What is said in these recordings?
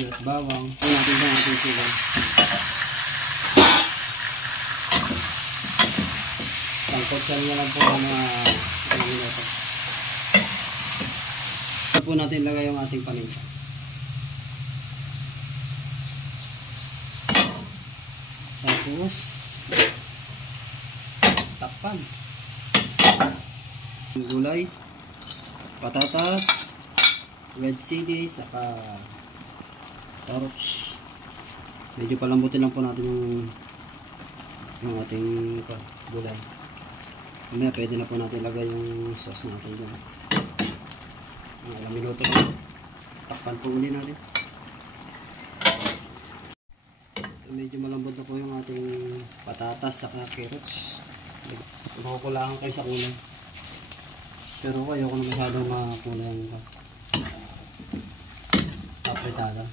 sibuyas, bawang. Ito natin ang ating sila. Sangkot siya nyo lang po ang mga minuto. Ito po natin lagay yung ating paninda. Tapos takpan. Gulay, patatas, red chili, saka carrots. Medyo palambutin lang po natin yung ating gulay. Mamaya pwede na po natin lagay yung sauce natin dyan. Mga ilang minuto lang. Takpan po uli natin. Medyo malambot na po yung ating patatas saka carrots. Makukulangan kayo sa kulay. Pero ayoko na masyadong makulay ang apritada.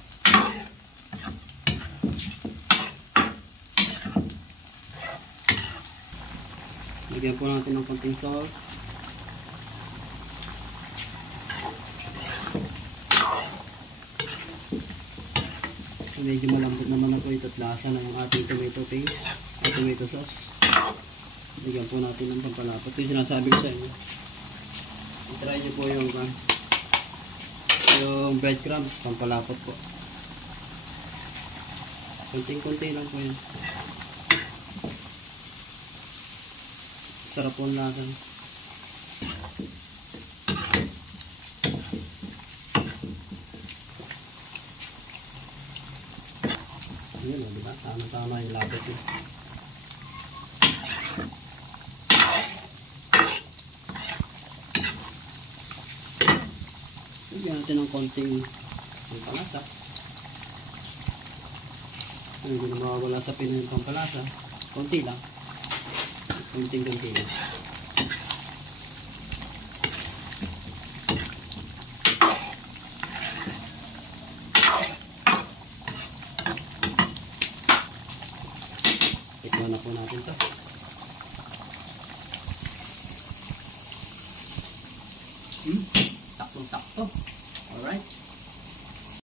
Lagyan po natin ng konting salt. Medyo malambot naman na po ito at lasa na yung ating tomato paste at tomato sauce. Lagyan po natin ng pampalapot. Ito yung sinasabi ko sa inyo. I-try nyo po yung breadcrumbs, pampalapot po. Kunting-kunti lang po yun. Sarap po ang lasa. Ayan o, diba? Tama-tama yung lapot yun. Lagyan natin ng konting pampalasa. Hindi na mawawala sa Pinoy yung pampalasa. Konti lang. Konting-konti lang. Ito na po natin ito. Saktong-sakto. Alright.